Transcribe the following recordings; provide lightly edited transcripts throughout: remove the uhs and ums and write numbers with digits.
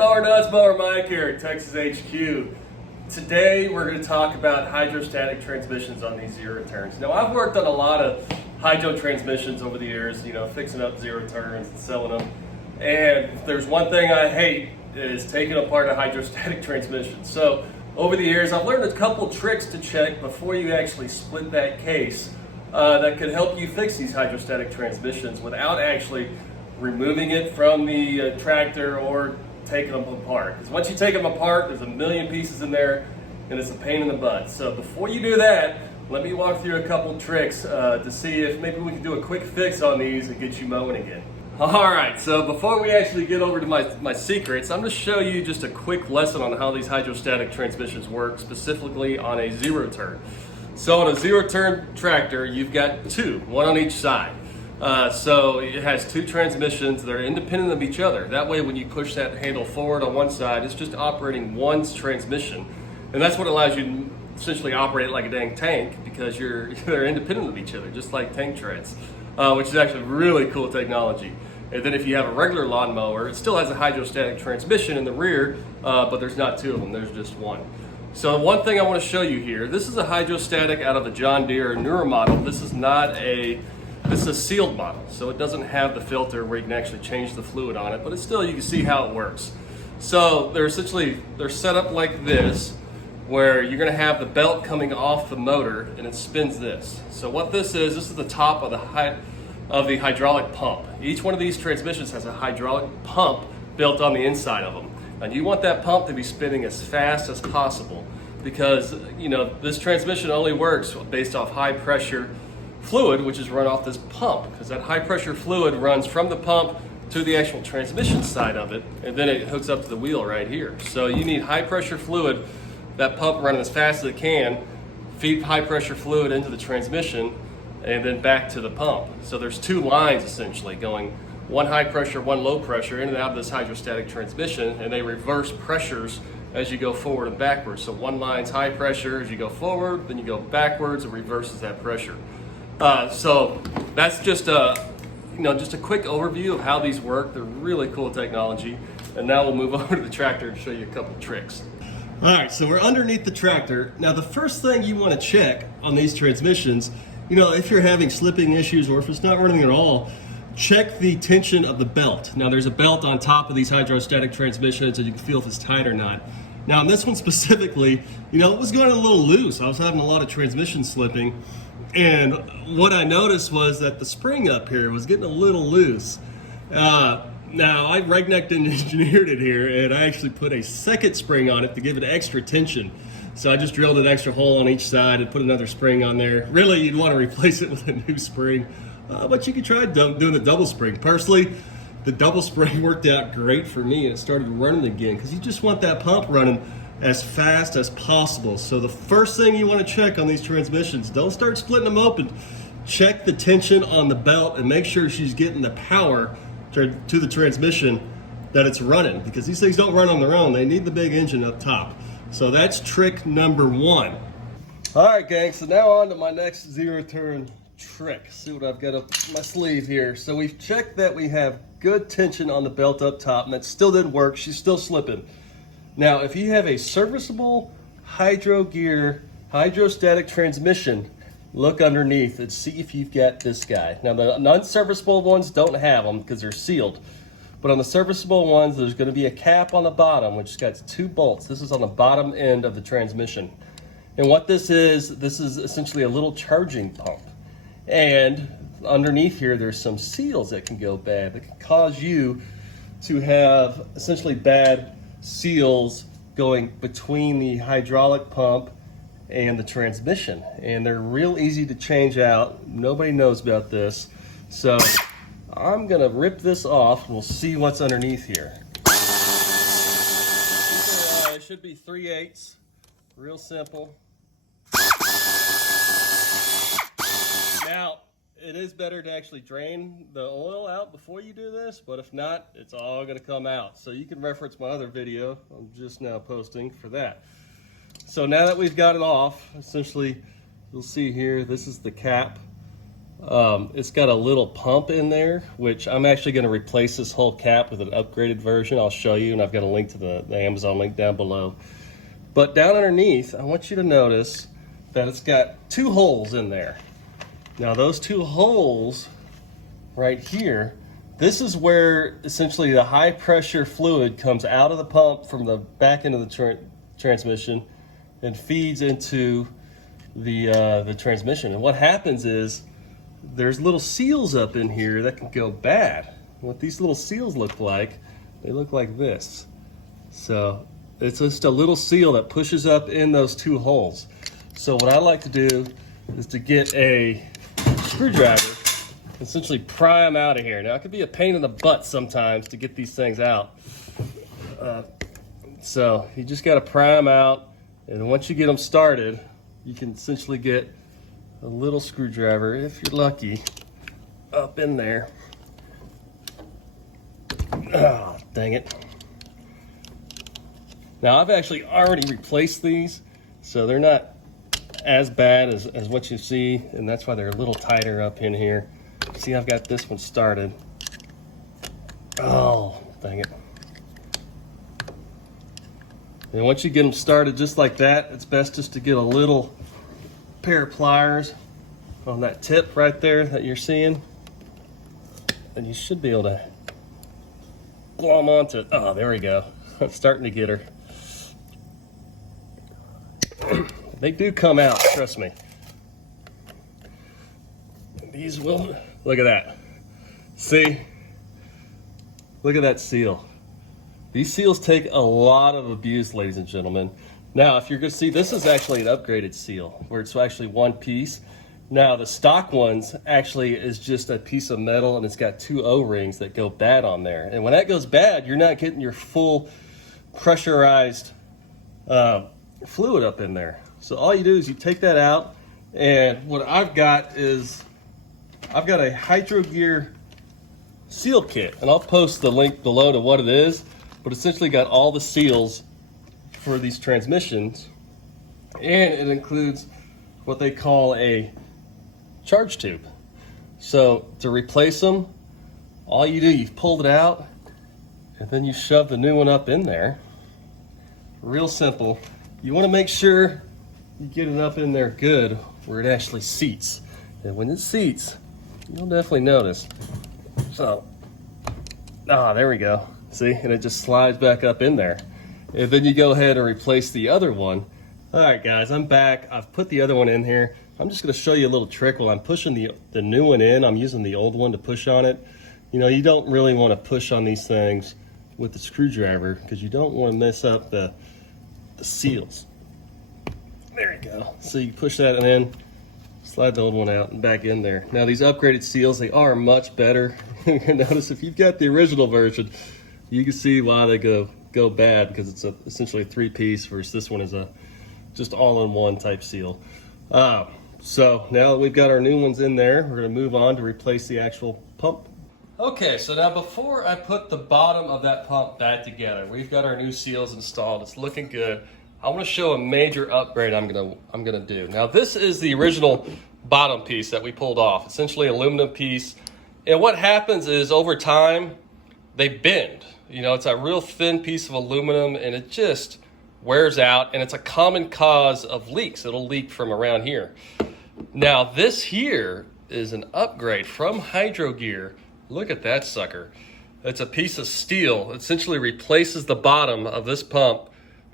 Mower Nuts, Mower Mike here at Texas HQ. Today we're going to talk about hydrostatic transmissions on these Zeroturns. Now I've worked on a lot of hydro transmissions over the years, fixing up Zeroturns and selling them. And if there's one thing I hate is taking apart a hydrostatic transmission. So over the years I've learned a couple tricks to check before you actually split that case that could help you fix these hydrostatic transmissions without actually removing it from the tractor or taking them apart. Because once you take them apart, there's a million pieces in there and it's a pain in the butt. So before you do that, let me walk through a couple tricks to see if maybe we can do a quick fix on these and get you mowing again. Alright, so before we actually get over to my secrets, I'm going to show you just a quick lesson on how these hydrostatic transmissions work, specifically on a Zeroturn. So on a Zeroturn tractor, you've got two, one on each side. So it has two transmissions that are independent of each other. That way when you push that handle forward on one side, it's just operating one transmission. And that's what allows you to essentially operate like a dang tank, because they're independent of each other, just like tank treads, which is actually really cool technology. And then if you have a regular lawnmower, it still has a hydrostatic transmission in the rear, but there's not two of them, there's just one. So one thing I want to show you here, this is a hydrostatic out of a John Deere Newer model. This is a sealed model, so it doesn't have the filter where you can actually change the fluid on it, but it's still, you can see how it works. So they're set up like this, where you're going to have the belt coming off the motor and it spins this. So what this is the top of the hydraulic pump. Each one of these transmissions has a hydraulic pump built on the inside of them. And you want that pump to be spinning as fast as possible, because this transmission only works based off high pressure fluid, which is run off this pump, because that high pressure fluid runs from the pump to the actual transmission side of it, and then it hooks up to the wheel right here. So you need high pressure fluid, that pump running as fast as it can, feed high pressure fluid into the transmission, and then back to the pump. So there's two lines essentially going, one high pressure, one low pressure, in and out of this hydrostatic transmission, and they reverse pressures as you go forward and backwards. So one line's high pressure as you go forward, then you go backwards, and reverses that pressure. So that's just a quick overview of how these work. They're really cool technology. And now we'll move over to the tractor and show you a couple tricks. All right, so we're underneath the tractor. Now the first thing you want to check on these transmissions, if you're having slipping issues or if it's not running at all, check the tension of the belt. Now there's a belt on top of these hydrostatic transmissions, and you can feel if it's tight or not. Now in this one specifically, it was going a little loose. I was having a lot of transmission slipping. And what I noticed was that the spring up here was getting a little loose. Now I ragnecked and engineered it here, and I actually put a second spring on it to give it extra tension. So I just drilled an extra hole on each side and put another spring on there. Really, you'd want to replace it with a new spring, but you could try doing the double spring. Personally, the double spring worked out great for me, and it started running again, because you just want that pump running as fast as possible. So the first thing you want to check on these transmissions, don't start splitting them open. Check the tension on the belt and make sure she's getting the power to the transmission that it's running, because these things don't run on their own. They need the big engine up top. So that's trick number one. All right, gang, so now on to my next Zeroturn trick. See what I've got up my sleeve here. So we've checked that we have good tension on the belt up top, and that still didn't work. She's still slipping. Now, if you have a serviceable hydro gear, hydrostatic transmission, look underneath and see if you've got this guy. Now, the non-serviceable ones don't have them because they're sealed. But on the serviceable ones, there's going to be a cap on the bottom, which has got two bolts. This is on the bottom end of the transmission. And what this is essentially a little charging pump. And underneath here, there's some seals that can go bad, that can cause you to have essentially bad seals going between the hydraulic pump and the transmission, and they're real easy to change out. Nobody knows about this, so I'm gonna rip this off. We'll see what's underneath here. It should be 3/8, real simple. Now it is better to actually drain the oil out before you do this, but if not, it's all gonna come out. So you can reference my other video I'm just now posting for that. So now that we've got it off, essentially, you'll see here, this is the cap It's got a little pump in there, which I'm actually going to replace this whole cap with an upgraded version. I'll show you, and I've got a link to the Amazon link down below. But down underneath, I want you to notice that it's got 2 holes in there. Now those 2 holes right here, this is where essentially the high pressure fluid comes out of the pump from the back end of the transmission and feeds into the transmission. And what happens is there's little seals up in here that can go bad. What these little seals look like, they look like this. So it's just a little seal that pushes up in those 2 holes. So what I like to do is to get a screwdriver, essentially pry them out of here. Now it could be a pain in the butt sometimes to get these things out. So you just got to pry them out, and once you get them started, you can essentially get a little screwdriver, if you're lucky, up in there. Oh, dang it. Now I've actually already replaced these, so they're not as bad as what you see, and that's why they're a little tighter up in here. See, I've got this one started. Oh, dang it. And once you get them started just like that, it's best just to get a little pair of pliers on that tip right there that you're seeing, and you should be able to glom onto it. Oh, there we go. I'm starting to get her. They do come out, trust me. These will, look at that. See? Look at that seal. These seals take a lot of abuse, ladies and gentlemen. Now, if you're going to see, this is actually an upgraded seal, where it's actually one piece. Now, the stock ones actually is just a piece of metal, and it's got 2 O-rings that go bad on there. And when that goes bad, you're not getting your full pressurized fluid up in there. So all you do is you take that out, and what I've got is, I've got a Hydrogear seal kit, and I'll post the link below to what it is, but essentially got all the seals for these transmissions, and it includes what they call a charge tube. So to replace them, all you do, you pull it out, and then you shove the new one up in there. Real simple. You want to make sure you get it up in there good where it actually seats. And when it seats, you'll definitely notice. So, there we go. See, and it just slides back up in there. And then you go ahead and replace the other one. All right, guys, I'm back. I've put the other one in here. I'm just going to show you a little trick while I'm pushing the new one in. I'm using the old one to push on it. You know, you don't really want to push on these things with the screwdriver because you don't want to mess up the seals. There you go. So you push that and then slide the old one out and back in there. Now these upgraded seals, they are much better. Notice if you've got the original version, you can see why they go bad, because it's essentially a 3-piece versus this one is a just all-in-one type seal. So now that we've got our new ones in there, we're going to move on to replace the actual pump. Okay, so now before I put the bottom of that pump back together, we've got our new seals installed. It's looking good. I want to show a major upgrade I'm gonna do. Now this is the original bottom piece that we pulled off, essentially aluminum piece. And what happens is over time, they bend. You know, it's a real thin piece of aluminum and it just wears out, and it's a common cause of leaks. It'll leak from around here. Now this here is an upgrade from Hydrogear. Look at that sucker. It's a piece of steel. It essentially replaces the bottom of this pump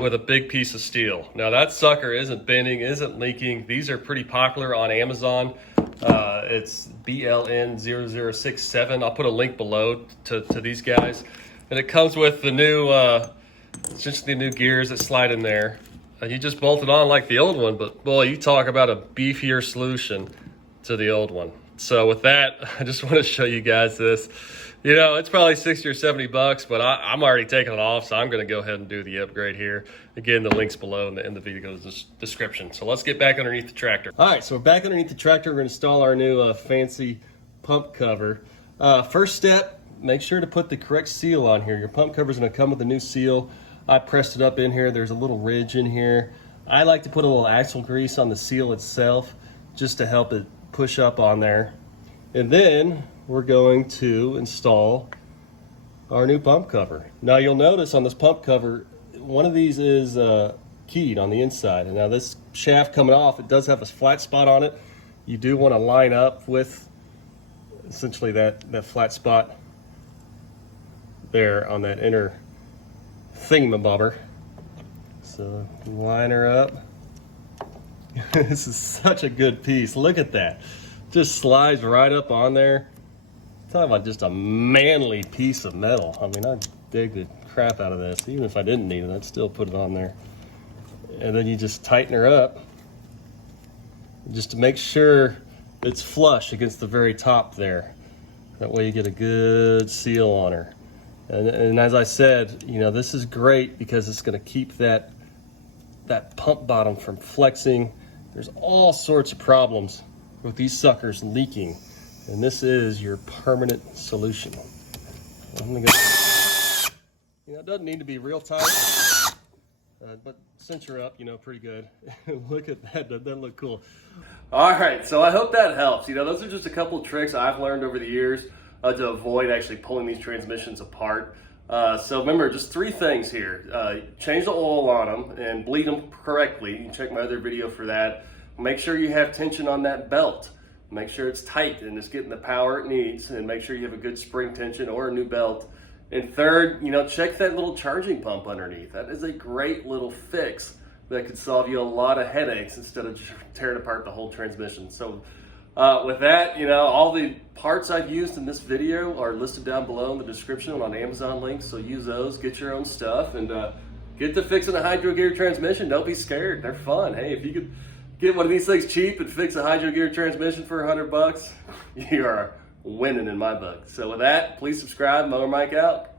with a big piece of steel. Now that sucker isn't bending, isn't leaking. These are pretty popular on Amazon. It's BLN0067. I'll put a link below to these guys. And it comes with the new, essentially the new gears that slide in there. You just bolt it on like the old one, but boy, you talk about a beefier solution to the old one. So with that, I just want to show you guys this. You know, it's probably 60 or 70 bucks, but I'm already taking it off, so I'm going to go ahead and do the upgrade here. Again, the link's below in the video description. So let's get back underneath the tractor. All right, so we're back underneath the tractor. We're going to install our new fancy pump cover. First step, make sure to put the correct seal on here. Your pump cover is going to come with a new seal. I pressed it up in here. There's a little ridge in here. I like to put a little axle grease on the seal itself just to help it push up on there. And then we're going to install our new pump cover. Now you'll notice on this pump cover, one of these is keyed on the inside. And now this shaft coming off, it does have a flat spot on it. You do want to line up with essentially that flat spot there on that inner thingamabobber. So line her up. This is such a good piece. Look at that. Just slides right up on there. Talking about just a manly piece of metal. I mean, I'd dig the crap out of this. Even if I didn't need it, I'd still put it on there. And then you just tighten her up just to make sure it's flush against the very top there. That way you get a good seal on her. And as I said, you know, this is great because it's going to keep that pump bottom from flexing. There's all sorts of problems with these suckers leaking, and this is your permanent solution. I'm gonna go, you know, it doesn't need to be real tight, but cinch her up, you know, pretty good. Look at that, doesn't that look cool? All right, so I hope that helps. You know, those are just a couple of tricks I've learned over the years to avoid actually pulling these transmissions apart. So remember, just 3 things here. Change the oil on them and bleed them correctly. You can check my other video for that. Make sure you have tension on that belt. Make sure it's tight and it's getting the power it needs, and make sure you have a good spring tension or a new belt. And third, you know, check that little charging pump underneath. That is a great little fix that could solve you a lot of headaches instead of just tearing apart the whole transmission. So with that, you know, all the parts I've used in this video are listed down below in the description on Amazon links, so use those, get your own stuff, and get to fixing a hydro gear transmission. Don't be scared, they're fun. Hey, if you could get one of these things cheap and fix a hydro gear transmission for $100, you are winning in my book. So with that, please subscribe. Mower Mike out.